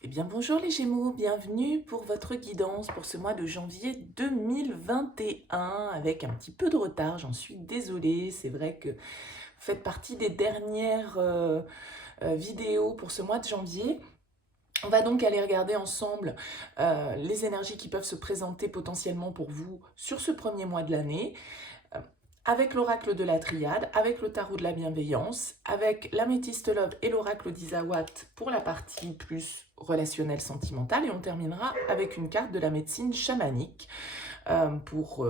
Eh bien bonjour les Gémeaux, bienvenue pour votre guidance pour ce mois de janvier 2021 avec un petit peu de retard, j'en suis désolée, c'est vrai que vous faites partie des dernières vidéos pour ce mois de janvier. On va donc aller regarder ensemble les énergies qui peuvent se présenter potentiellement pour vous sur ce premier mois de l'année, euh, avec l'oracle de la triade, avec le tarot de la bienveillance, avec l'améthyste love et l'oracle d'Isawat pour la partie plus relationnelle sentimentale, et on terminera avec une carte de la médecine chamanique pour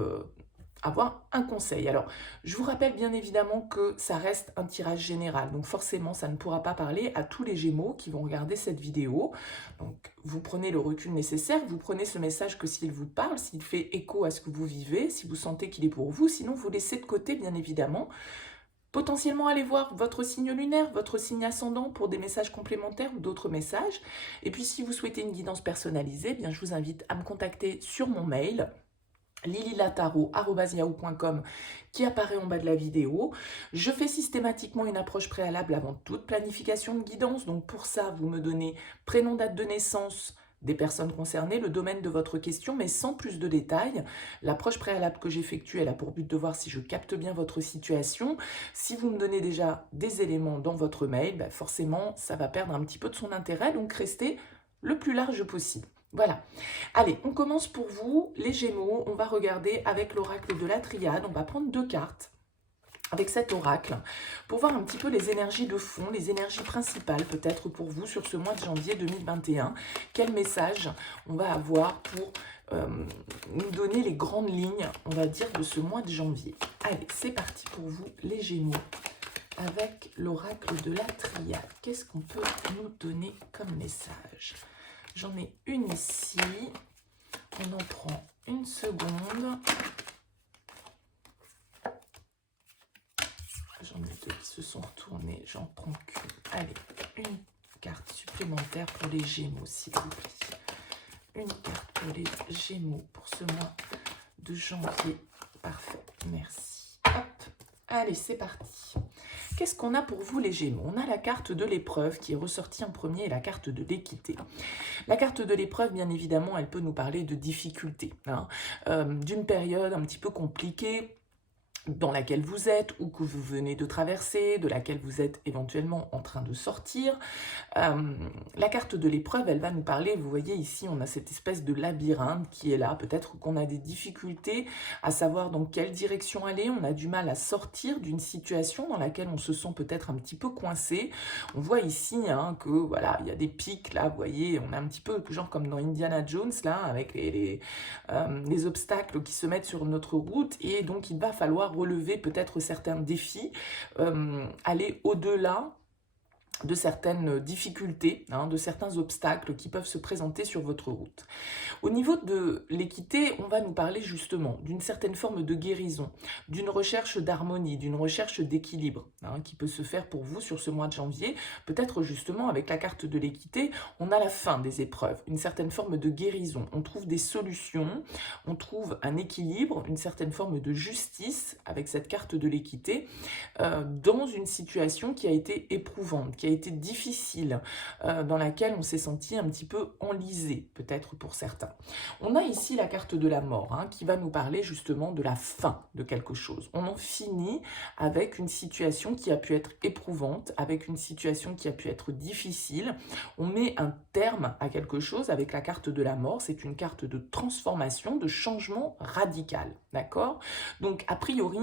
avoir un conseil. Alors, je vous rappelle bien évidemment que ça reste un tirage général, donc forcément, ça ne pourra pas parler à tous les Gémeaux qui vont regarder cette vidéo. Donc, vous prenez le recul nécessaire, vous prenez ce message que s'il vous parle, s'il fait écho à ce que vous vivez, si vous sentez qu'il est pour vous, sinon vous laissez de côté, bien évidemment. Potentiellement, allez voir votre signe lunaire, votre signe ascendant pour des messages complémentaires ou d'autres messages. Et puis, si vous souhaitez une guidance personnalisée, bien, je vous invite à me contacter sur mon mail lililataro@yahoo.com qui apparaît en bas de la vidéo. Je fais systématiquement une approche préalable avant toute planification de guidance. Donc pour ça, vous me donnez prénom, date de naissance des personnes concernées, le domaine de votre question, mais sans plus de détails. L'approche préalable que j'effectue, elle a pour but de voir si je capte bien votre situation. Si vous me donnez déjà des éléments dans votre mail, forcément, ça va perdre un petit peu de son intérêt, donc restez le plus large possible. Voilà. Allez, on commence pour vous, les Gémeaux. On va regarder avec l'oracle de la triade. On va prendre 2 cartes avec cet oracle pour voir un petit peu les énergies de fond, les énergies principales peut-être pour vous sur ce mois de janvier 2021. Quel message on va avoir pour nous donner les grandes lignes, on va dire, de ce mois de janvier. Allez, c'est parti pour vous, les Gémeaux, avec l'oracle de la triade. Qu'est-ce qu'on peut nous donner comme message? J'en ai une ici. On en prend une seconde. J'en ai deux qui se sont retournés. J'en prends qu'une. Allez, une carte supplémentaire pour les Gémeaux, s'il vous plaît. Une carte pour les Gémeaux pour ce mois de janvier. Parfait, merci. Hop, allez, c'est parti. Qu'est-ce qu'on a pour vous les Gémeaux? On a la carte de l'épreuve qui est ressortie en premier et la carte de l'équité. La carte de l'épreuve, bien évidemment, elle peut nous parler de difficultés, d'une période un petit peu compliquée dans laquelle vous êtes ou que vous venez de traverser, de laquelle vous êtes éventuellement en train de sortir. La carte de l'épreuve, elle va nous parler, vous voyez ici, on a cette espèce de labyrinthe qui est là. Peut-être qu'on a des difficultés à savoir dans quelle direction aller. On a du mal à sortir d'une situation dans laquelle on se sent peut-être un petit peu coincé. On voit ici que voilà, il y a des pics là, vous voyez, on a un petit peu genre comme dans Indiana Jones là, avec les obstacles qui se mettent sur notre route, et donc il va falloir relever peut-être certains défis, aller au-delà de certaines difficultés, de certains obstacles qui peuvent se présenter sur votre route. Au niveau de l'équité, on va nous parler justement d'une certaine forme de guérison, d'une recherche d'harmonie, d'une recherche d'équilibre qui peut se faire pour vous sur ce mois de janvier. Peut-être justement avec la carte de l'équité, on a la fin des épreuves, une certaine forme de guérison. On trouve des solutions, on trouve un équilibre, une certaine forme de justice avec cette carte de l'équité dans une situation qui a été éprouvante, qui a été difficile, dans laquelle on s'est senti un petit peu enlisé, peut-être pour certains. On a ici la carte de la mort, qui va nous parler justement de la fin de quelque chose. On en finit avec une situation qui a pu être éprouvante, avec une situation qui a pu être difficile. On met un terme à quelque chose avec la carte de la mort. C'est une carte de transformation, de changement radical, d'accord? Donc, a priori,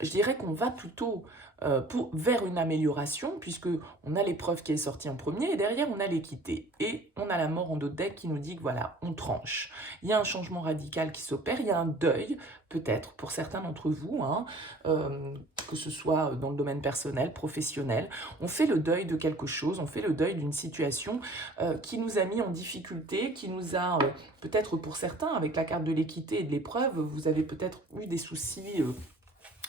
je dirais qu'on va plutôt vers une amélioration, puisque on a l'épreuve qui est sortie en premier, et derrière on a l'équité. Et on a la mort en dos de deck qui nous dit que voilà, on tranche. Il y a un changement radical qui s'opère, il y a un deuil, peut-être, pour certains d'entre vous, que ce soit dans le domaine personnel, professionnel. On fait le deuil de quelque chose, on fait le deuil d'une situation qui nous a mis en difficulté, qui nous a, peut-être pour certains, avec la carte de l'équité et de l'épreuve, vous avez peut-être eu des soucis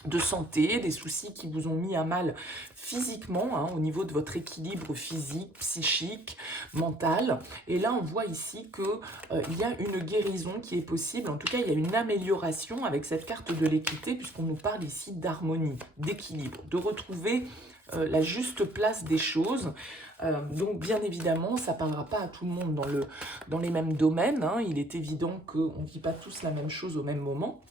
de santé, des soucis qui vous ont mis à mal physiquement, au niveau de votre équilibre physique, psychique, mental. Et là, on voit ici qu'il y a une guérison qui est possible. En tout cas, il y a une amélioration avec cette carte de l'équité, puisqu'on nous parle ici d'harmonie, d'équilibre, de retrouver la juste place des choses. Donc bien évidemment, ça ne parlera pas à tout le monde dans les mêmes domaines, hein. Il est évident qu'on ne vit pas tous la même chose au même moment.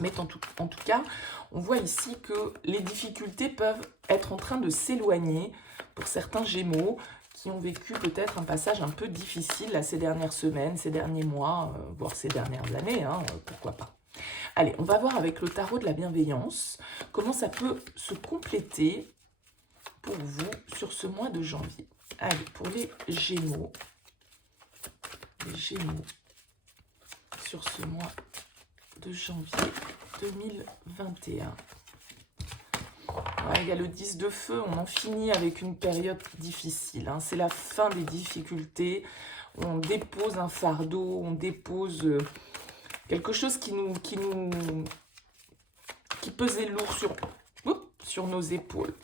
Mais en tout cas, on voit ici que les difficultés peuvent être en train de s'éloigner pour certains Gémeaux qui ont vécu peut-être un passage un peu difficile là, ces dernières semaines, ces derniers mois, voire ces dernières années, hein, pourquoi pas. Allez, on va voir avec le tarot de la bienveillance comment ça peut se compléter pour vous sur ce mois de janvier. Allez, pour les Gémeaux sur ce mois de janvier 2021. Ouais, il y a le 10 de feu, on en finit avec une période difficile, hein. C'est la fin des difficultés, on dépose un fardeau, on dépose quelque chose qui pesait lourd sur nos épaules.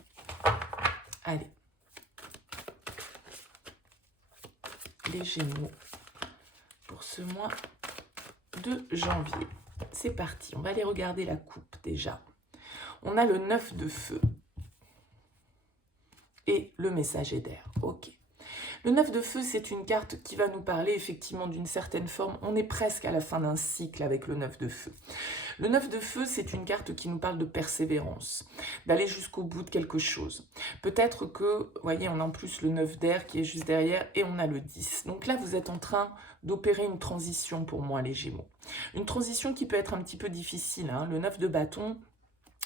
Allez, les Gémeaux pour ce mois de janvier. C'est parti, on va aller regarder la coupe déjà. On a le 9 de feu et le messager d'air. Ok. Le 9 de feu, c'est une carte qui va nous parler effectivement d'une certaine forme. On est presque à la fin d'un cycle avec le 9 de feu. Le 9 de feu, c'est une carte qui nous parle de persévérance, d'aller jusqu'au bout de quelque chose. Peut-être que, vous voyez, on a en plus le 9 d'air qui est juste derrière et on a le 10. Donc là, vous êtes en train d'opérer une transition pour moi, les Gémeaux. Une transition qui peut être un petit peu difficile, hein. Le 9 de bâton,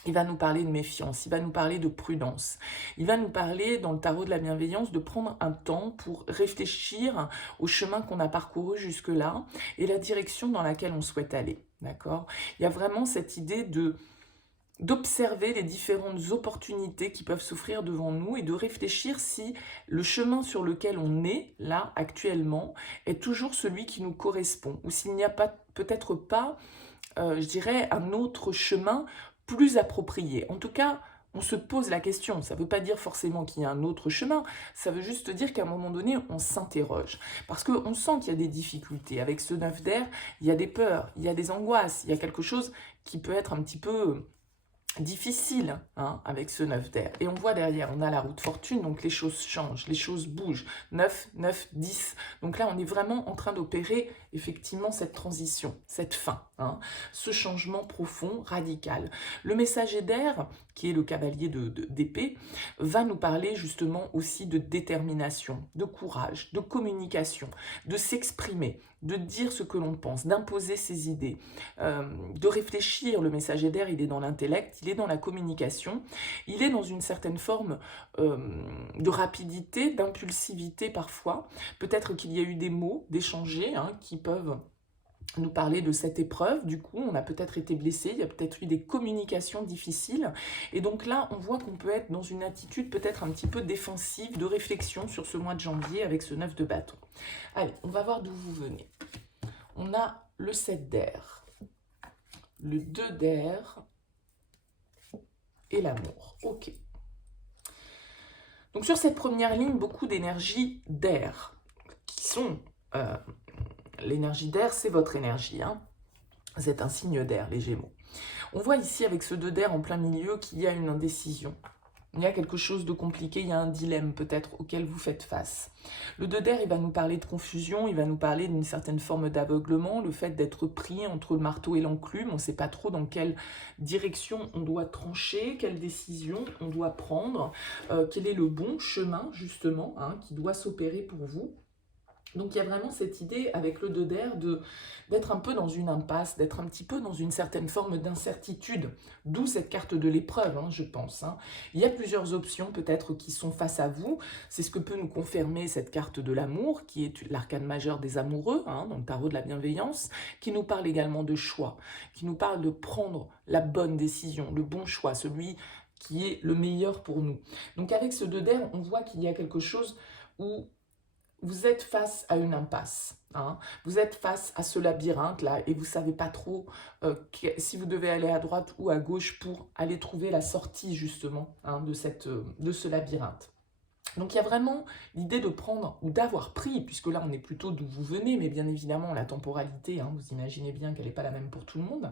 il va nous parler de méfiance, il va nous parler de prudence. Il va nous parler, dans le tarot de la bienveillance, de prendre un temps pour réfléchir au chemin qu'on a parcouru jusque-là et la direction dans laquelle on souhaite aller. D'accord ? Il y a vraiment cette idée d'observer les différentes opportunités qui peuvent s'offrir devant nous et de réfléchir si le chemin sur lequel on est, là, actuellement, est toujours celui qui nous correspond ou s'il n'y a peut-être pas, je dirais, un autre chemin plus approprié. En tout cas, on se pose la question. Ça ne veut pas dire forcément qu'il y a un autre chemin, ça veut juste dire qu'à un moment donné, on s'interroge. Parce qu'on sent qu'il y a des difficultés. Avec ce 9 d'air, il y a des peurs, il y a des angoisses, il y a quelque chose qui peut être un petit peu difficile, hein, avec ce 9 d'air. Et on voit derrière, on a la roue de fortune, donc les choses changent, les choses bougent. 9, 9, 10. Donc là, on est vraiment en train d'opérer effectivement cette transition, cette fin, hein, ce changement profond, radical. Le messager d'air, qui est le cavalier d'épée, va nous parler justement aussi de détermination, de courage, de communication, de s'exprimer, de dire ce que l'on pense, d'imposer ses idées, de réfléchir. Le messager d'air, il est dans l'intellect, il est dans la communication, il est dans une certaine forme de rapidité, d'impulsivité parfois. Peut-être qu'il y a eu des mots d'échanger, hein, qui peuvent nous parler de cette épreuve. Du coup, on a peut-être été blessé, il y a peut-être eu des communications difficiles. Et donc là, on voit qu'on peut être dans une attitude peut-être un petit peu défensive, de réflexion sur ce mois de janvier avec ce 9 de bâton. Allez, on va voir d'où vous venez. On a le 7 d'air, le 2 d'air et l'amour. Ok. Donc sur cette première ligne, beaucoup d'énergie d'air qui sont... l'énergie d'air, c'est votre énergie, hein. Vous êtes un signe d'air, les Gémeaux. On voit ici, avec ce 2 d'air en plein milieu, qu'il y a une indécision. Il y a quelque chose de compliqué, il y a un dilemme peut-être auquel vous faites face. Le 2 d'air, il va nous parler de confusion, il va nous parler d'une certaine forme d'aveuglement, le fait d'être pris entre le marteau et l'enclume. On ne sait pas trop dans quelle direction on doit trancher, quelle décision on doit prendre, quel est le bon chemin, justement, hein, qui doit s'opérer pour vous. Donc il y a vraiment cette idée avec le 2 d'air d'être un peu dans une impasse, d'être un petit peu dans une certaine forme d'incertitude, d'où cette carte de l'épreuve, hein, je pense, hein. Il y a plusieurs options peut-être qui sont face à vous, c'est ce que peut nous confirmer cette carte de l'amour, qui est l'arcane majeur des amoureux, hein, dans le tarot de la bienveillance, qui nous parle également de choix, qui nous parle de prendre la bonne décision, le bon choix, celui qui est le meilleur pour nous. Donc avec ce 2 d'air, on voit qu'il y a quelque chose où vous êtes face à une impasse, hein. Vous êtes face à ce labyrinthe-là et vous ne savez pas trop si vous devez aller à droite ou à gauche pour aller trouver la sortie justement, hein, de ce labyrinthe. Donc il y a vraiment l'idée de prendre ou d'avoir pris, puisque là on est plutôt d'où vous venez, mais bien évidemment la temporalité, hein, vous imaginez bien qu'elle n'est pas la même pour tout le monde.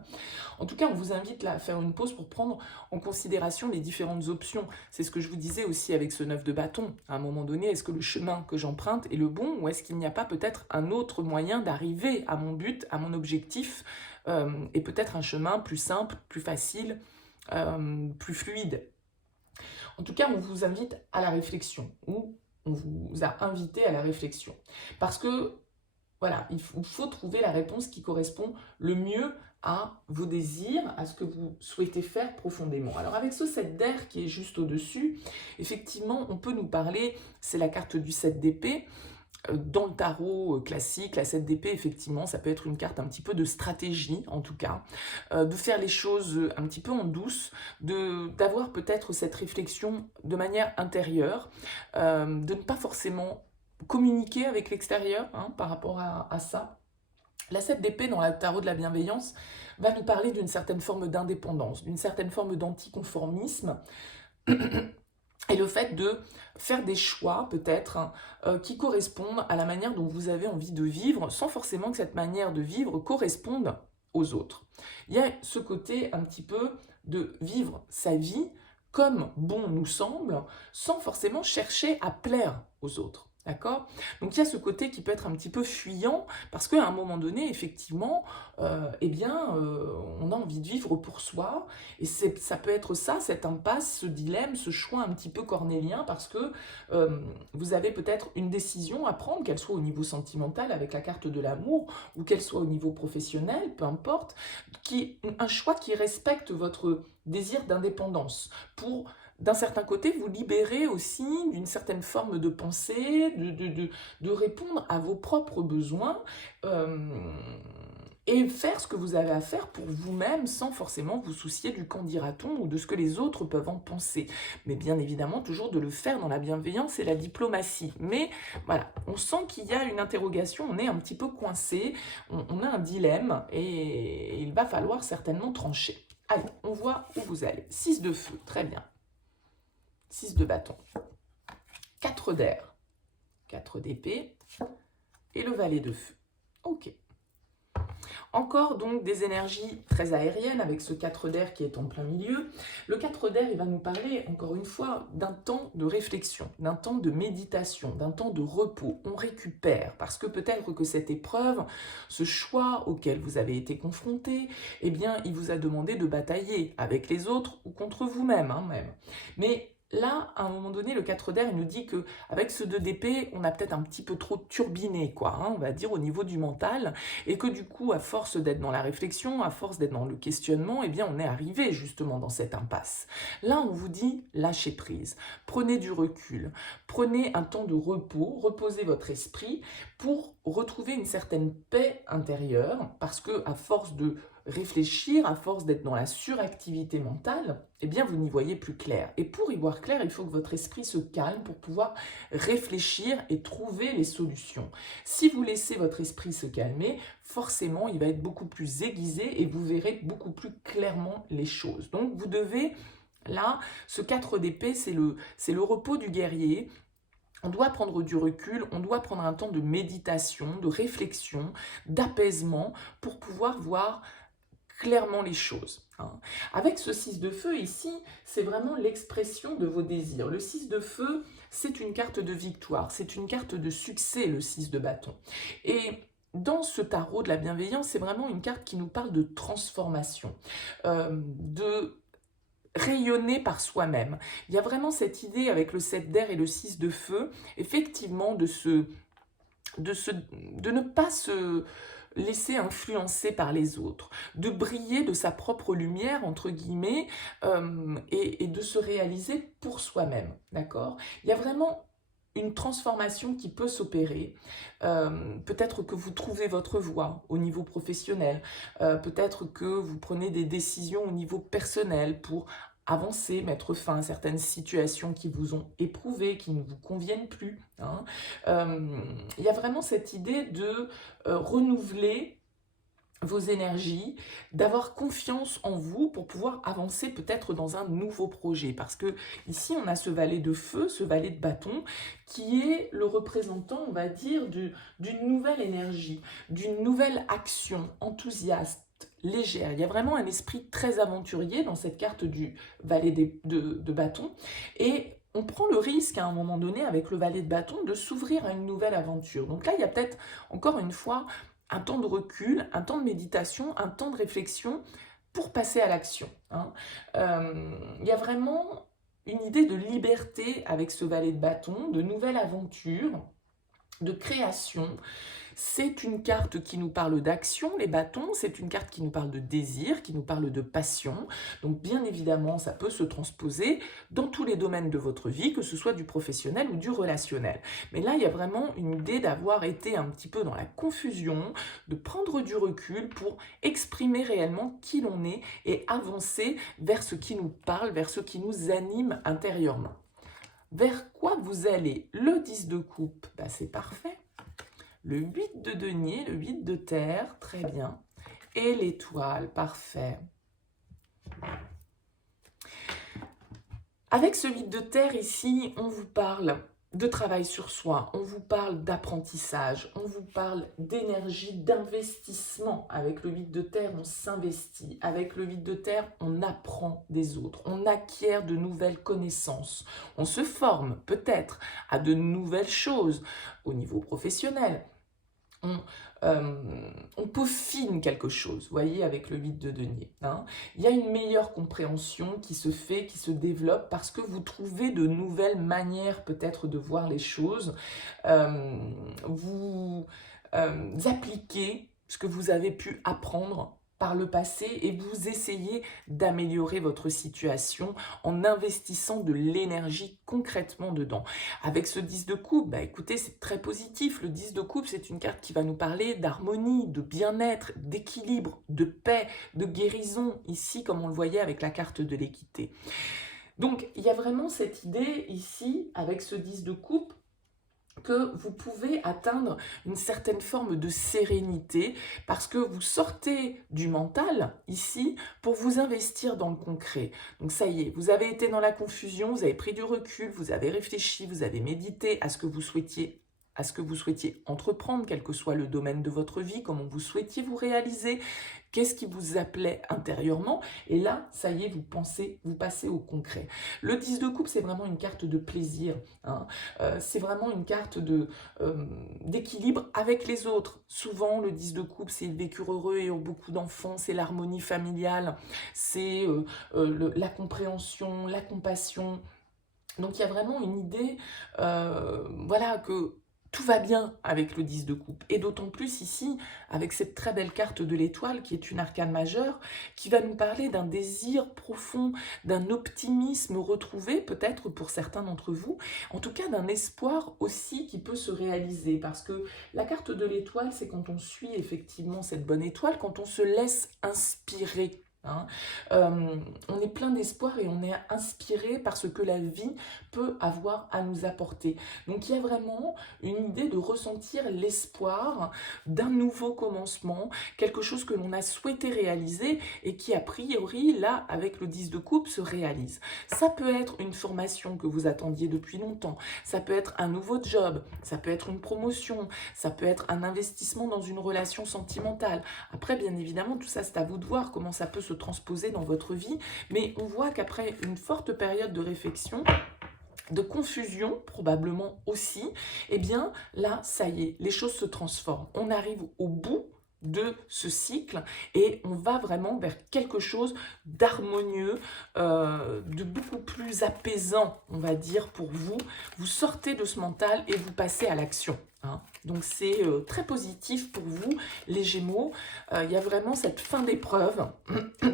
En tout cas, on vous invite là à faire une pause pour prendre en considération les différentes options. C'est ce que je vous disais aussi avec ce 9 de bâton. À un moment donné, est-ce que le chemin que j'emprunte est le bon, ou est-ce qu'il n'y a pas peut-être un autre moyen d'arriver à mon but, à mon objectif, et peut-être un chemin plus simple, plus facile, plus fluide. En tout cas, on vous invite à la réflexion, ou on vous a invité à la réflexion. Parce que, voilà, il faut trouver la réponse qui correspond le mieux à vos désirs, à ce que vous souhaitez faire profondément. Alors avec ce 7 d'air qui est juste au-dessus, effectivement, on peut nous parler, c'est la carte du 7 d'épée. Dans le tarot classique, la 7 d'épée, effectivement, ça peut être une carte un petit peu de stratégie, en tout cas, de faire les choses un petit peu en douce, d'avoir peut-être cette réflexion de manière intérieure, de ne pas forcément communiquer avec l'extérieur hein, par rapport à ça. La 7 d'épée dans le tarot de la bienveillance va nous parler d'une certaine forme d'indépendance, d'une certaine forme d'anticonformisme, et le fait de faire des choix, peut-être, hein, qui correspondent à la manière dont vous avez envie de vivre, sans forcément que cette manière de vivre corresponde aux autres. Il y a ce côté un petit peu de vivre sa vie comme bon nous semble, sans forcément chercher à plaire aux autres. D'accord? Donc il y a ce côté qui peut être un petit peu fuyant, parce qu'à un moment donné, effectivement, on a envie de vivre pour soi, et ça peut être ça, cette impasse, ce dilemme, ce choix un petit peu cornélien, parce que vous avez peut-être une décision à prendre, qu'elle soit au niveau sentimental avec la carte de l'amour, ou qu'elle soit au niveau professionnel, peu importe, un choix qui respecte votre désir d'indépendance, pour d'un certain côté, vous libérer aussi d'une certaine forme de pensée, de répondre à vos propres besoins et faire ce que vous avez à faire pour vous-même sans forcément vous soucier du qu'en dira-t-on ou de ce que les autres peuvent en penser. Mais bien évidemment, toujours de le faire dans la bienveillance et la diplomatie. Mais voilà, on sent qu'il y a une interrogation, on est un petit peu coincé, on a un dilemme et il va falloir certainement trancher. Allez, on voit où vous allez. 6 de feu, très bien. 6 de bâton, 4 d'air, 4 d'épée et le valet de feu. Ok. Encore donc des énergies très aériennes avec ce 4 d'air qui est en plein milieu. Le 4 d'air, il va nous parler encore une fois d'un temps de réflexion, d'un temps de méditation, d'un temps de repos. On récupère parce que peut-être que cette épreuve, ce choix auquel vous avez été confronté, eh bien, il vous a demandé de batailler avec les autres ou contre vous-même. Même. Mais là, à un moment donné, le 4 d'air, il nous dit qu'avec ce 2 d'épée, on a peut-être un petit peu trop turbiné, on va dire, au niveau du mental, et que du coup, à force d'être dans la réflexion, à force d'être dans le questionnement, eh bien, on est arrivé justement dans cette impasse. Là, on vous dit, lâchez prise, prenez du recul, prenez un temps de repos, reposez votre esprit pour retrouver une certaine paix intérieure, parce que à force de réfléchir, à force d'être dans la suractivité mentale, eh bien vous n'y voyez plus clair. Et pour y voir clair, il faut que votre esprit se calme pour pouvoir réfléchir et trouver les solutions. Si vous laissez votre esprit se calmer, forcément il va être beaucoup plus aiguisé et vous verrez beaucoup plus clairement les choses. Donc vous devez, là, ce 4 d'épée, c'est le repos du guerrier. On doit prendre du recul, on doit prendre un temps de méditation, de réflexion, d'apaisement pour pouvoir voir clairement les choses. Avec ce 6 de feu ici, c'est vraiment l'expression de vos désirs. Le 6 de feu, c'est une carte de victoire, c'est une carte de succès, le 6 de bâton. Et dans ce tarot de la bienveillance, c'est vraiment une carte qui nous parle de transformation, de rayonner par soi-même. Il y a vraiment cette idée avec le 7 d'air et le 6 de feu, effectivement, de ne pas se laisser influencer par les autres, de briller de sa propre lumière, entre guillemets, et de se réaliser pour soi-même, d'accord? Il y a vraiment une transformation qui peut s'opérer. Peut-être que vous trouvez votre voie au niveau professionnel, peut-être que vous prenez des décisions au niveau personnel pour avancer, mettre fin à certaines situations qui vous ont éprouvé, qui ne vous conviennent plus. Il y a vraiment cette idée de renouveler vos énergies, d'avoir confiance en vous pour pouvoir avancer peut-être dans un nouveau projet. Parce que ici, on a ce valet de feu, ce valet de bâton, qui est le représentant, on va dire, d'une nouvelle énergie, d'une nouvelle action enthousiaste, légère. Il y a vraiment un esprit très aventurier dans cette carte du valet de bâton. Et on prend le risque à un moment donné, avec le valet de bâton, de s'ouvrir à une nouvelle aventure. Donc là, il y a peut-être, encore une fois, un temps de recul, un temps de méditation, un temps de réflexion pour passer à l'action. Hein. Il y a vraiment une idée de liberté avec ce valet de bâton, de nouvelle aventure, de création. C'est une carte qui nous parle d'action, les bâtons, c'est une carte qui nous parle de désir, qui nous parle de passion. Donc bien évidemment, ça peut se transposer dans tous les domaines de votre vie, que ce soit du professionnel ou du relationnel. Mais là, il y a vraiment une idée d'avoir été un petit peu dans la confusion, de prendre du recul pour exprimer réellement qui l'on est et avancer vers ce qui nous parle, vers ce qui nous anime intérieurement. Vers quoi vous allez? Le 10 de coupe, bah c'est parfait. Le 8 de denier, le 8 de terre, très bien. Et l'étoile, parfait. Avec ce 8 de terre ici, on vous parle de travail sur soi, on vous parle d'apprentissage, on vous parle d'énergie, d'investissement. Avec le 8 de terre, on s'investit. Avec le 8 de terre, on apprend des autres, on acquiert de nouvelles connaissances. On se forme peut-être à de nouvelles choses au niveau professionnel. On peaufine quelque chose, vous voyez, avec le 8 de denier. Hein. Il y a une meilleure compréhension qui se fait, qui se développe parce que vous trouvez de nouvelles manières peut-être de voir les choses. Vous appliquez ce que vous avez pu apprendre par le passé et vous essayez d'améliorer votre situation en investissant de l'énergie concrètement dedans. Avec ce 10 de coupe, bah écoutez, c'est très positif. Le 10 de coupe, c'est une carte qui va nous parler d'harmonie, de bien-être, d'équilibre, de paix, de guérison, ici comme on le voyait avec la carte de l'équité. Donc il y a vraiment cette idée ici, avec ce 10 de coupe, que vous pouvez atteindre une certaine forme de sérénité parce que vous sortez du mental ici pour vous investir dans le concret. Donc ça y est, vous avez été dans la confusion, vous avez pris du recul, vous avez réfléchi, vous avez médité à ce que vous souhaitiez entreprendre, quel que soit le domaine de votre vie, comment vous souhaitiez vous réaliser, qu'est-ce qui vous appelait intérieurement, et là, ça y est, vous passez au concret. Le 10 de coupe, c'est vraiment une carte de plaisir, hein. C'est vraiment une carte d'équilibre avec les autres. Souvent, le 10 de coupe, c'est le vécu heureux et beaucoup d'enfants, c'est l'harmonie familiale, c'est la compréhension, la compassion. Donc, il y a vraiment une idée, voilà, que tout va bien avec le 10 de coupe. Et d'autant plus ici, avec cette très belle carte de l'étoile, qui est une arcane majeure, qui va nous parler d'un désir profond, d'un optimisme retrouvé, peut-être pour certains d'entre vous, en tout cas d'un espoir aussi qui peut se réaliser. Parce que la carte de l'étoile, c'est quand on suit effectivement cette bonne étoile, quand on se laisse inspirer. Hein. On est plein d'espoir et on est inspiré par ce que la vie peut avoir à nous apporter. Donc il y a vraiment une idée de ressentir l'espoir d'un nouveau commencement, quelque chose que l'on a souhaité réaliser et qui a priori, là, avec le 10 de coupe, se réalise. Ça peut être une formation que vous attendiez depuis longtemps, ça peut être un nouveau job, ça peut être une promotion, ça peut être un investissement dans une relation sentimentale. Après, bien évidemment, tout ça, c'est à vous de voir comment ça peut se transposer dans votre vie, mais on voit qu'après une forte période de réflexion, de confusion probablement aussi, eh bien là, ça y est, les choses se transforment. On arrive au bout de ce cycle et on va vraiment vers quelque chose d'harmonieux, de beaucoup plus apaisant, on va dire, pour vous. Vous sortez de ce mental et vous passez à l'action. Hein. Donc c'est très positif pour vous, les Gémeaux. Il y a vraiment cette fin d'épreuve,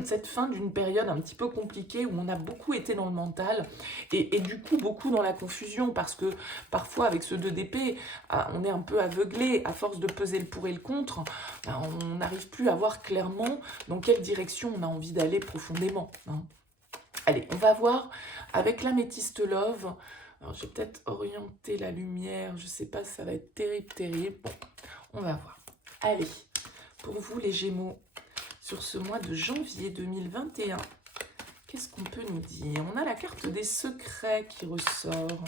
cette fin d'une période un petit peu compliquée où on a beaucoup été dans le mental et du coup beaucoup dans la confusion parce que parfois avec ce 2 d'épée, on est un peu aveuglé à force de peser le pour et le contre. On n'arrive plus à voir clairement dans quelle direction on a envie d'aller profondément. Hein. Allez, on va voir avec l'améthyste love. Alors, je vais peut-être orienter la lumière. Je ne sais pas si ça va être terrible, terrible. Bon, on va voir. Allez, pour vous les Gémeaux sur ce mois de janvier 2021. Qu'est-ce qu'on peut nous dire? On a la carte des secrets qui ressort.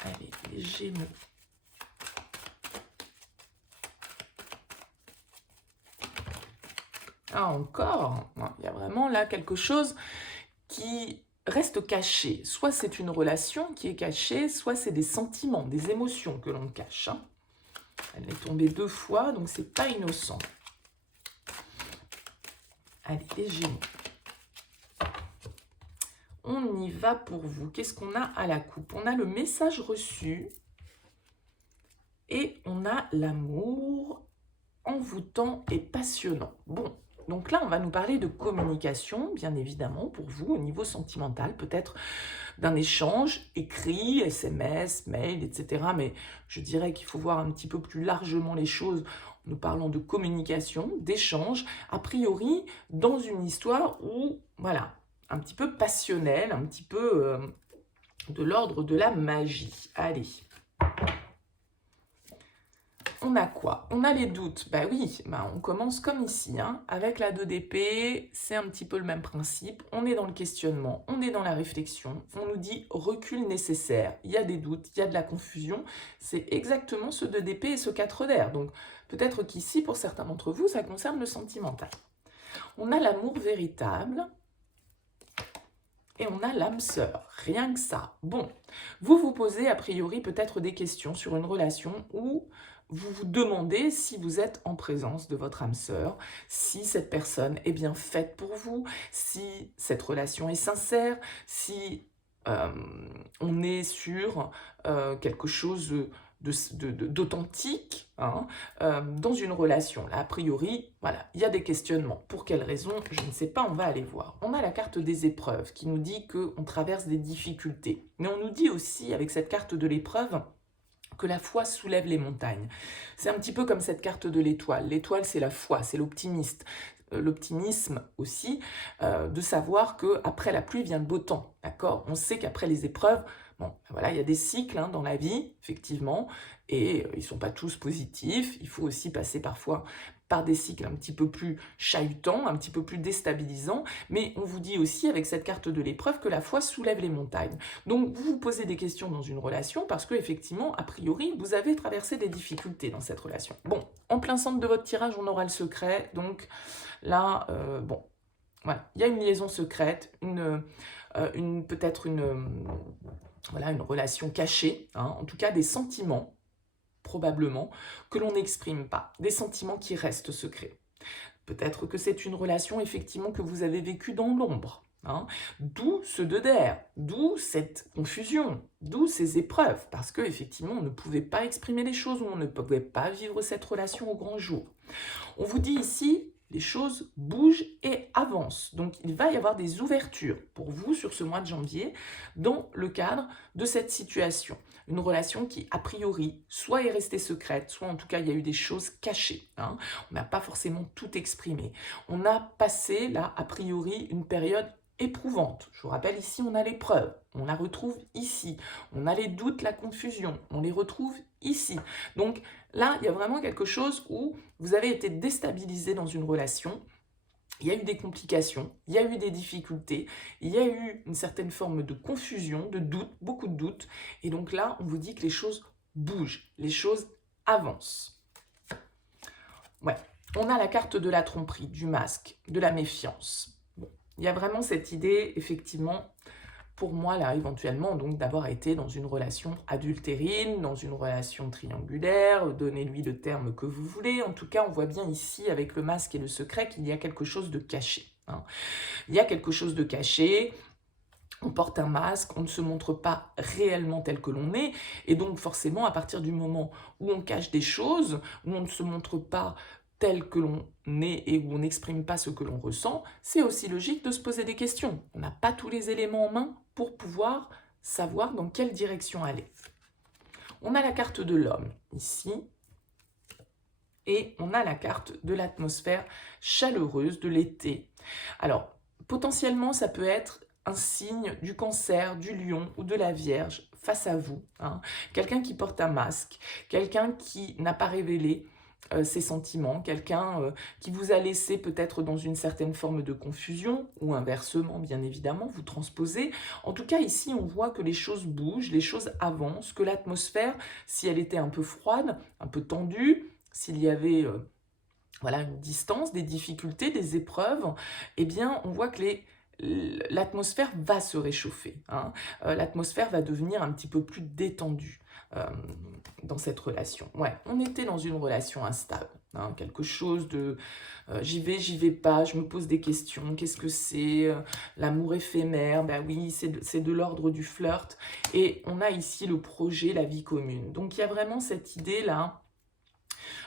Allez, les Gémeaux. Ah, encore, il y a vraiment là quelque chose qui reste caché. Soit c'est une relation qui est cachée, soit c'est des sentiments, des émotions que l'on cache. Hein. Elle est tombée 2 fois, donc c'est pas innocent. Allez, les Gémeaux. On y va pour vous. Qu'est-ce qu'on a à la coupe? On a le message reçu et on a l'amour envoûtant et passionnant. Bon, donc là, on va nous parler de communication, bien évidemment, pour vous, au niveau sentimental, peut-être d'un échange écrit, SMS, mail, etc. Mais je dirais qu'il faut voir un petit peu plus largement les choses. Nous parlons de communication, d'échange, a priori, dans une histoire où, voilà, un petit peu passionnelle, un petit peu de l'ordre de la magie. Allez. On a quoi? On a les doutes. Bah oui, on commence comme ici, hein, avec la 2 d'épée, c'est un petit peu le même principe. On est dans le questionnement, on est dans la réflexion. On nous dit recul nécessaire. Il y a des doutes, il y a de la confusion. C'est exactement ce 2 d'épée et ce 4 d'air. Donc peut-être qu'ici, pour certains d'entre vous, ça concerne le sentimental. On a l'amour véritable. Et on a l'âme sœur, rien que ça. Bon, vous vous posez a priori peut-être des questions sur une relation où vous vous demandez si vous êtes en présence de votre âme sœur, si cette personne est bien faite pour vous, si cette relation est sincère, si on est sur quelque chose d'authentique hein, dans une relation. Là, a priori, voilà, il y a des questionnements. Pour quelles raisons? Je ne sais pas, on va aller voir. On a la carte des épreuves qui nous dit qu'on traverse des difficultés. Mais on nous dit aussi, avec cette carte de l'épreuve, que la foi soulève les montagnes. C'est un petit peu comme cette carte de l'étoile. L'étoile, c'est la foi, c'est l'optimiste. L'optimisme aussi, de savoir qu'après la pluie vient le beau temps. D'accord? On sait qu'après les épreuves, bon, voilà, il y a des cycles hein, dans la vie, effectivement, et ils ne sont pas tous positifs. Il faut aussi passer parfois par des cycles un petit peu plus chahutants, un petit peu plus déstabilisants, mais on vous dit aussi avec cette carte de l'épreuve que la foi soulève les montagnes. Donc vous vous posez des questions dans une relation parce que effectivement, a priori, vous avez traversé des difficultés dans cette relation. Bon, en plein centre de votre tirage, on aura le secret, donc là, bon, voilà, il y a une liaison secrète, peut-être voilà, une relation cachée, hein, en tout cas des sentiments, probablement, que l'on n'exprime pas, des sentiments qui restent secrets. Peut-être que c'est une relation, effectivement, que vous avez vécue dans l'ombre, hein, d'où ce 2 d'air, d'où cette confusion, d'où ces épreuves, parce qu'effectivement, on ne pouvait pas exprimer les choses, ou on ne pouvait pas vivre cette relation au grand jour. On vous dit ici, les choses bougent et avancent. Donc, il va y avoir des ouvertures pour vous sur ce mois de janvier dans le cadre de cette situation. Une relation qui, a priori, soit est restée secrète, soit en tout cas, il y a eu des choses cachées. Hein. On n'a pas forcément tout exprimé. On a passé, là, a priori, une période éprouvante. Je vous rappelle, ici, on a l'épreuve. On la retrouve ici. On a les doutes, la confusion. On les retrouve ici. Donc, là, il y a vraiment quelque chose où vous avez été déstabilisé dans une relation. Il y a eu des complications, il y a eu des difficultés, il y a eu une certaine forme de confusion, de doute, beaucoup de doutes. Et donc là, on vous dit que les choses bougent, les choses avancent. Ouais, on a la carte de la tromperie, du masque, de la méfiance. Bon, il y a vraiment cette idée, effectivement, pour moi, là, éventuellement, donc d'avoir été dans une relation adultérine, dans une relation triangulaire, donnez-lui le terme que vous voulez. En tout cas, on voit bien ici, avec le masque et le secret, qu'il y a quelque chose de caché. Hein. Il y a quelque chose de caché, on porte un masque, on ne se montre pas réellement tel que l'on est, et donc forcément, à partir du moment où on cache des choses, où on ne se montre pas tel que l'on est et où on n'exprime pas ce que l'on ressent, c'est aussi logique de se poser des questions. On n'a pas tous les éléments en main pour pouvoir savoir dans quelle direction aller. On a la carte de l'homme ici, et on a la carte de l'atmosphère chaleureuse de l'été. Alors, potentiellement, ça peut être un signe du Cancer, du Lion ou de la Vierge face à vous. Hein. Quelqu'un qui porte un masque, quelqu'un qui n'a pas révélé ses sentiments, quelqu'un qui vous a laissé peut-être dans une certaine forme de confusion, ou inversement, bien évidemment, vous transposez. En tout cas, ici, on voit que les choses bougent, les choses avancent, que l'atmosphère, si elle était un peu froide, un peu tendue, s'il y avait voilà, une distance, des difficultés, des épreuves, eh bien, on voit que l'atmosphère va se réchauffer, hein. L'atmosphère va devenir un petit peu plus détendue dans cette relation. Ouais, on était dans une relation instable, hein, quelque chose de j'y vais pas, je me pose des questions, qu'est-ce que c'est l'amour éphémère, ben oui, c'est de l'ordre du flirt, et on a ici le projet, la vie commune. Donc il y a vraiment cette idée-là,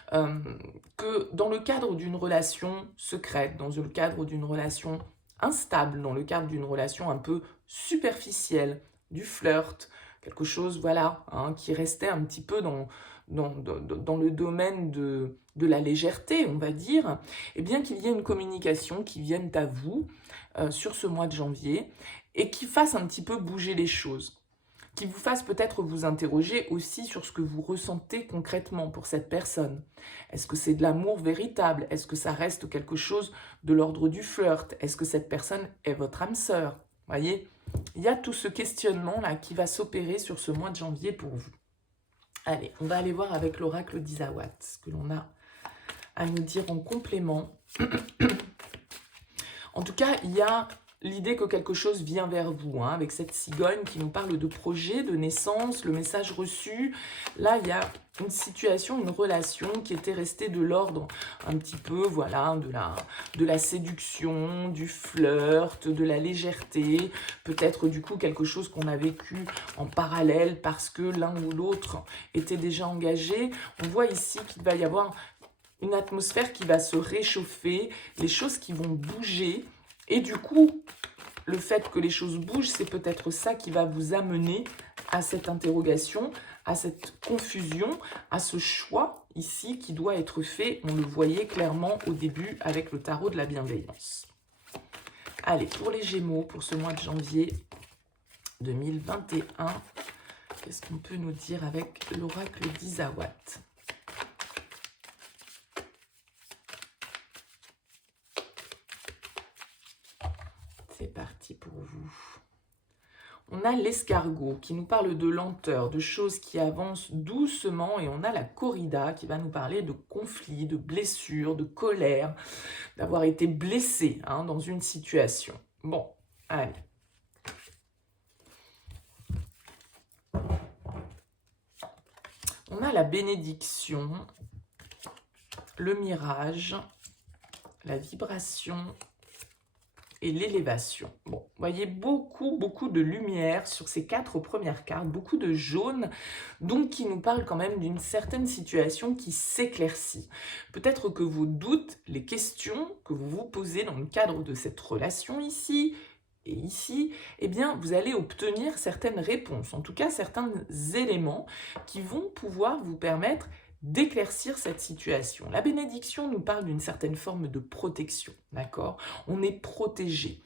que dans le cadre d'une relation secrète, dans le cadre d'une relation instable, dans le cadre d'une relation un peu superficielle, du flirt, quelque chose, voilà, hein, qui restait un petit peu dans le domaine de la légèreté, on va dire, et bien qu'il y ait une communication qui vienne à vous sur ce mois de janvier et qui fasse un petit peu bouger les choses, qui vous fasse peut-être vous interroger aussi sur ce que vous ressentez concrètement pour cette personne. Est-ce que c'est de l'amour véritable? Est-ce que ça reste quelque chose de l'ordre du flirt? Est-ce que cette personne est votre âme sœur? Voyez, il y a tout ce questionnement-là qui va s'opérer sur ce mois de janvier pour vous. Allez, on va aller voir avec l'oracle d'Isawat ce que l'on a à nous dire en complément. En tout cas, il y a l'idée que quelque chose vient vers vous, hein, avec cette cigogne qui nous parle de projet, de naissance, le message reçu. Là, il y a une situation, une relation qui était restée de l'ordre un petit peu, voilà, de la séduction, du flirt, de la légèreté. Peut-être du coup quelque chose qu'on a vécu en parallèle parce que l'un ou l'autre était déjà engagé. On voit ici qu'il va y avoir une atmosphère qui va se réchauffer, les choses qui vont bouger. Et du coup, le fait que les choses bougent, c'est peut-être ça qui va vous amener à cette interrogation, à cette confusion, à ce choix ici qui doit être fait. On le voyait clairement au début avec le tarot de la bienveillance. Allez, pour les Gémeaux, pour ce mois de janvier 2021, qu'est-ce qu'on peut nous dire avec l'oracle d'Isawat ? C'est parti pour vous. On a l'escargot qui nous parle de lenteur, de choses qui avancent doucement, et on a la corrida qui va nous parler de conflits, de blessures, de colère, d'avoir été blessé, hein, dans une situation. Bon, allez. On a la bénédiction, le mirage, la vibration et l'élévation. Bon, vous voyez beaucoup de lumière sur ces 4 premières cartes, beaucoup de jaune, donc qui nous parle quand même d'une certaine situation qui s'éclaircit. Peut-être que vos doutes, les questions que vous vous posez dans le cadre de cette relation ici et ici, eh bien, vous allez obtenir certaines réponses, en tout cas certains éléments qui vont pouvoir vous permettre d'éclaircir cette situation. La bénédiction nous parle d'une certaine forme de protection, d'accord? On est protégé.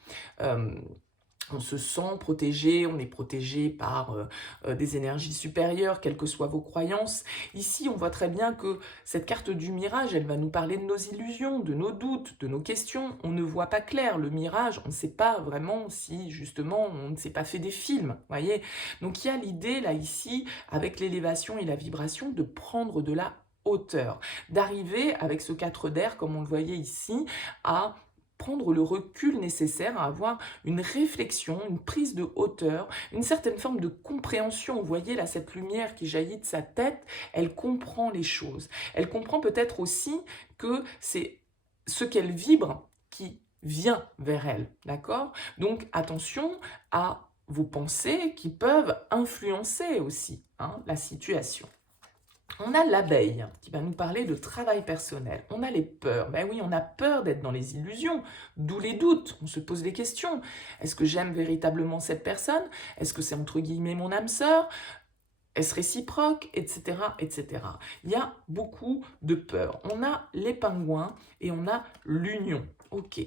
On se sent protégé, on est protégé par des énergies supérieures, quelles que soient vos croyances. Ici, on voit très bien que cette carte du mirage, elle va nous parler de nos illusions, de nos doutes, de nos questions. On ne voit pas clair. Le mirage, on ne sait pas vraiment si, justement, on ne s'est pas fait des films, voyez. Donc, il y a l'idée, là, ici, avec l'élévation et la vibration, de prendre de la hauteur, d'arriver, avec ce 4 d'air, comme on le voyait ici, à prendre le recul nécessaire, à avoir une réflexion, une prise de hauteur, une certaine forme de compréhension. Vous voyez là, cette lumière qui jaillit de sa tête, elle comprend les choses. Elle comprend peut-être aussi que c'est ce qu'elle vibre qui vient vers elle, d'accord? Donc attention à vos pensées qui peuvent influencer aussi, hein, la situation. On a l'abeille qui va nous parler de travail personnel. On a les peurs. Ben oui, on a peur d'être dans les illusions, d'où les doutes. On se pose des questions. Est-ce que j'aime véritablement cette personne? Est-ce que c'est entre guillemets mon âme sœur? Est-ce réciproque? Etc., etc. Il y a beaucoup de peurs. On a les pingouins et on a l'union. Ok.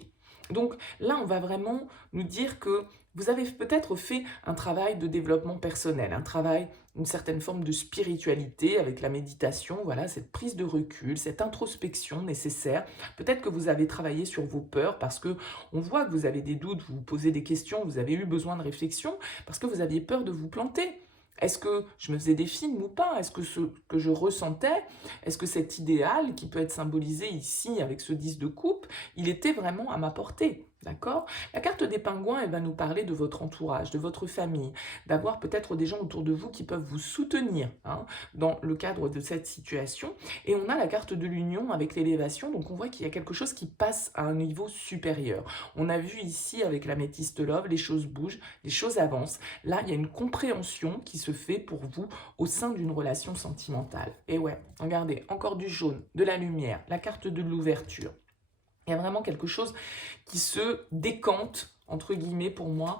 Donc là, on va vraiment nous dire que Vous avez peut-être fait un travail de développement personnel, un travail, une certaine forme de spiritualité avec la méditation, voilà, cette prise de recul, cette introspection nécessaire. Peut-être que vous avez travaillé sur vos peurs parce que on voit que vous avez des doutes, vous vous posez des questions, vous avez eu besoin de réflexion parce que vous aviez peur de vous planter. Est-ce que je me faisais des films ou pas? Est-ce que ce que je ressentais, est-ce que cet idéal qui peut être symbolisé ici avec ce 10 de coupe, il était vraiment à ma portée? D'accord? La carte des pingouins, elle va nous parler de votre entourage, de votre famille, d'avoir peut-être des gens autour de vous qui peuvent vous soutenir hein, dans le cadre de cette situation. Et on a la carte de l'union avec l'élévation, donc on voit qu'il y a quelque chose qui passe à un niveau supérieur. On a vu ici avec la métiste love, les choses bougent, les choses avancent. Là, il y a une compréhension qui se fait pour vous au sein d'une relation sentimentale. Et ouais, regardez, encore du jaune, de la lumière, la carte de l'ouverture. Il y a vraiment quelque chose qui se décante, entre guillemets pour moi,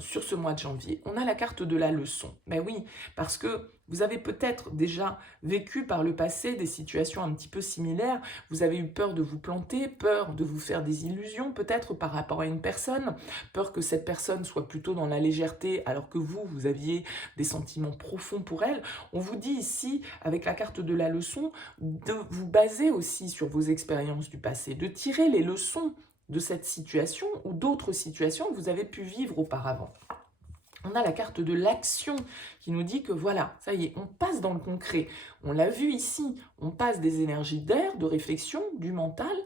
sur ce mois de janvier. On a la carte de la leçon. Ben oui, parce que vous avez peut-être déjà vécu par le passé des situations un petit peu similaires. Vous avez eu peur de vous planter, peur de vous faire des illusions peut-être par rapport à une personne, peur que cette personne soit plutôt dans la légèreté alors que vous aviez des sentiments profonds pour elle. On vous dit ici, avec la carte de la leçon, de vous baser aussi sur vos expériences du passé, de tirer les leçons de cette situation ou d'autres situations que vous avez pu vivre auparavant. On a la carte de l'action qui nous dit que voilà, ça y est, on passe dans le concret. On l'a vu ici, on passe des énergies d'air, de réflexion, du mental,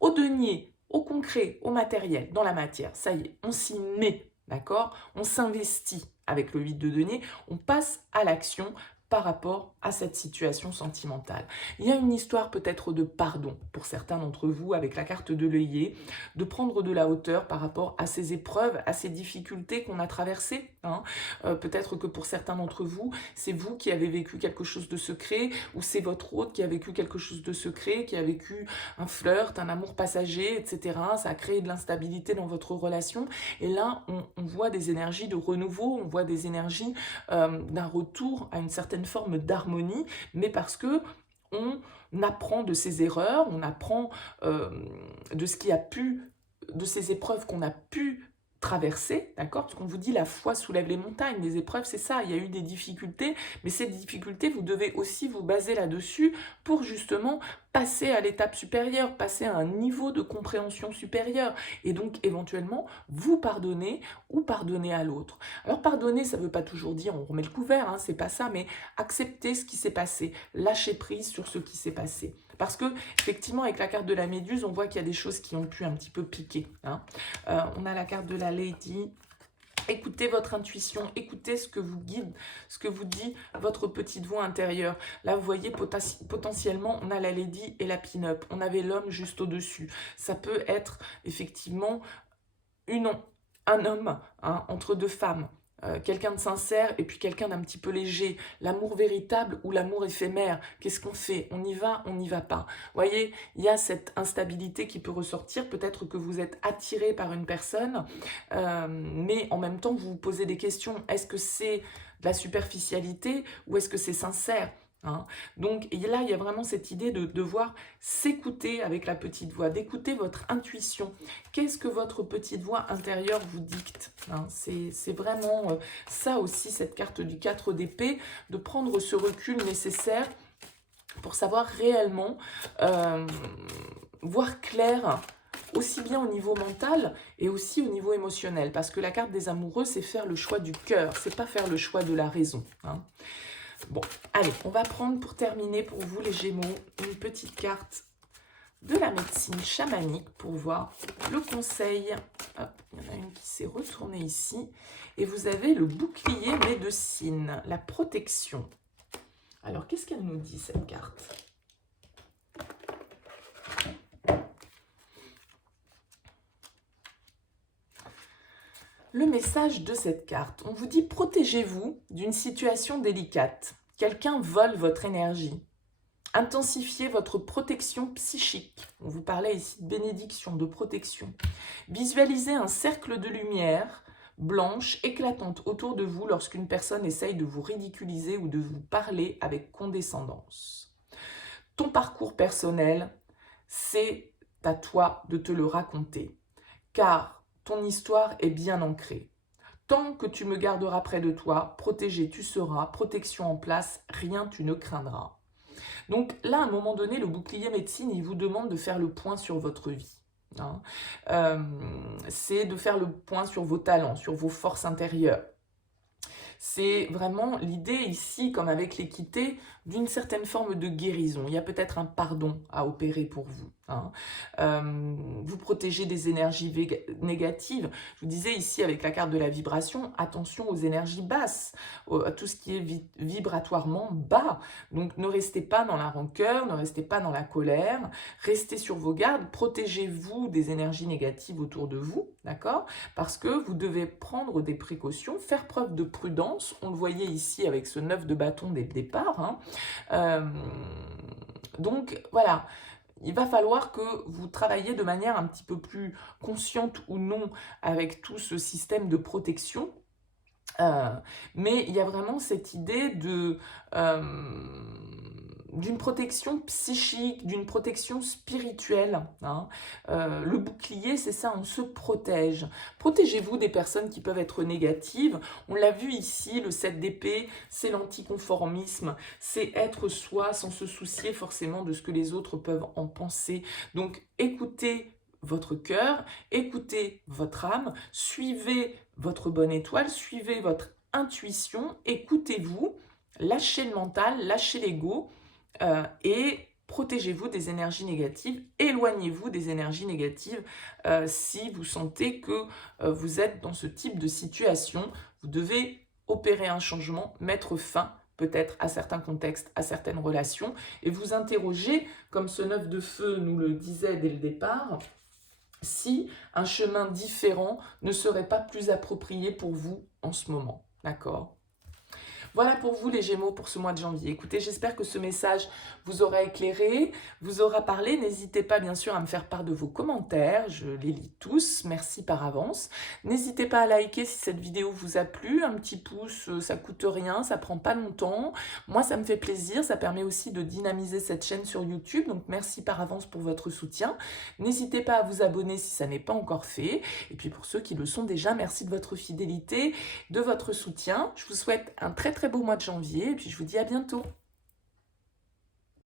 au denier, au concret, au matériel, dans la matière. Ça y est, on s'y met, d'accord? On s'investit avec le 8 de denier, on passe à l'action par rapport à cette situation sentimentale. Il y a une histoire peut-être de pardon pour certains d'entre vous avec la carte de l'œillet, de prendre de la hauteur par rapport à ces épreuves, à ces difficultés qu'on a traversées. Hein. Peut-être que pour certains d'entre vous, c'est vous qui avez vécu quelque chose de secret ou c'est votre autre qui a vécu quelque chose de secret, qui a vécu un flirt, un amour passager, etc. Ça a créé de l'instabilité dans votre relation. Et là, on voit des énergies de renouveau, on voit des énergies d'un retour à une certaine forme d'harmonie, mais parce que on apprend de ses erreurs, on apprend de ce qui a pu, de ces épreuves qu'on a pu traverser, d'accord? Parce qu'on vous dit la foi soulève les montagnes, les épreuves c'est ça, il y a eu des difficultés, mais ces difficultés vous devez aussi vous baser là-dessus pour justement passer à l'étape supérieure, passer à un niveau de compréhension supérieur et donc éventuellement vous pardonner ou pardonner à l'autre. Alors pardonner, ça ne veut pas toujours dire on remet le couvert, hein, c'est pas ça, mais accepter ce qui s'est passé, lâcher prise sur ce qui s'est passé. Parce que effectivement avec la carte de la méduse, on voit qu'il y a des choses qui ont pu un petit peu piquer. Hein. On a la carte de la Lady. Écoutez votre intuition, écoutez ce que vous guide, ce que vous dit votre petite voix intérieure. Là, vous voyez, potentiellement, on a la Lady et la Pin-Up. On avait l'homme juste au-dessus. Ça peut être effectivement un homme hein, entre deux femmes. Quelqu'un de sincère et puis quelqu'un d'un petit peu léger. L'amour véritable ou l'amour éphémère. Qu'est-ce qu'on fait? On y va, on n'y va pas. Vous voyez, il y a cette instabilité qui peut ressortir. Peut-être que vous êtes attiré par une personne, mais en même temps, vous vous posez des questions. Est-ce que c'est de la superficialité ou est-ce que c'est sincère? Hein. Donc là, il y a vraiment cette idée de devoir s'écouter avec la petite voix, d'écouter votre intuition. Qu'est-ce que votre petite voix intérieure vous dicte? Hein. C'est vraiment ça aussi, cette carte du 4 d'épée, de prendre ce recul nécessaire pour savoir réellement voir clair, aussi bien au niveau mental et aussi au niveau émotionnel. Parce que la carte des amoureux, c'est faire le choix du cœur, c'est pas faire le choix de la raison. Hein. Bon, allez, on va prendre pour terminer pour vous les Gémeaux une petite carte de la médecine chamanique pour voir le conseil. Hop, il y en a une qui s'est retournée ici. Et vous avez le bouclier médecine, la protection. Alors, qu'est-ce qu'elle nous dit cette carte ? Le message de cette carte, on vous dit protégez-vous d'une situation délicate. Quelqu'un vole votre énergie. Intensifiez votre protection psychique. On vous parlait ici de bénédiction, de protection. Visualisez un cercle de lumière blanche éclatante autour de vous lorsqu'une personne essaye de vous ridiculiser ou de vous parler avec condescendance. Ton parcours personnel, c'est à toi de te le raconter, car ton histoire est bien ancrée. Tant que tu me garderas près de toi, protégé tu seras, protection en place, rien tu ne craindras. Donc là, à un moment donné, le bouclier médecine, il vous demande de faire le point sur votre vie. Hein. C'est de faire le point sur vos talents, sur vos forces intérieures. C'est vraiment l'idée ici, comme avec l'équité, d'une certaine forme de guérison. Il y a peut-être un pardon à opérer pour vous. Hein. Vous protégez des énergies négatives. Je vous disais ici avec la carte de la vibration, attention aux énergies basses, à tout ce qui est vibratoirement bas. Donc ne restez pas dans la rancœur, ne restez pas dans la colère, restez sur vos gardes, protégez-vous des énergies négatives autour de vous, d'accord? Parce que vous devez prendre des précautions, faire preuve de prudence. On le voyait ici avec ce 9 de bâton dès le départ. Hein. Donc voilà, il va falloir que vous travailliez de manière un petit peu plus consciente ou non avec tout ce système de protection. Mais il y a vraiment cette idée d'une protection psychique, d'une protection spirituelle. Hein. Le bouclier, c'est ça, on se protège. Protégez-vous des personnes qui peuvent être négatives. On l'a vu ici, le 7 d'épée, c'est l'anticonformisme, c'est être soi sans se soucier forcément de ce que les autres peuvent en penser. Donc écoutez votre cœur, écoutez votre âme, suivez votre bonne étoile, suivez votre intuition, écoutez-vous, lâchez le mental, lâchez l'ego et protégez-vous des énergies négatives, éloignez-vous des énergies négatives si vous sentez que vous êtes dans ce type de situation. Vous devez opérer un changement, mettre fin peut-être à certains contextes, à certaines relations, et vous interroger, comme ce 9 de feu nous le disait dès le départ, si un chemin différent ne serait pas plus approprié pour vous en ce moment. D'accord ? Voilà pour vous les Gémeaux pour ce mois de janvier. Écoutez, j'espère que ce message vous aura éclairé, vous aura parlé. N'hésitez pas bien sûr à me faire part de vos commentaires, je les lis tous, merci par avance. N'hésitez pas à liker si cette vidéo vous a plu, un petit pouce, ça coûte rien, ça prend pas longtemps. Moi ça me fait plaisir, ça permet aussi de dynamiser cette chaîne sur YouTube, donc merci par avance pour votre soutien. N'hésitez pas à vous abonner si ça n'est pas encore fait. Et puis pour ceux qui le sont déjà, merci de votre fidélité, de votre soutien. Je vous souhaite un très beau mois de janvier et puis je vous dis à bientôt.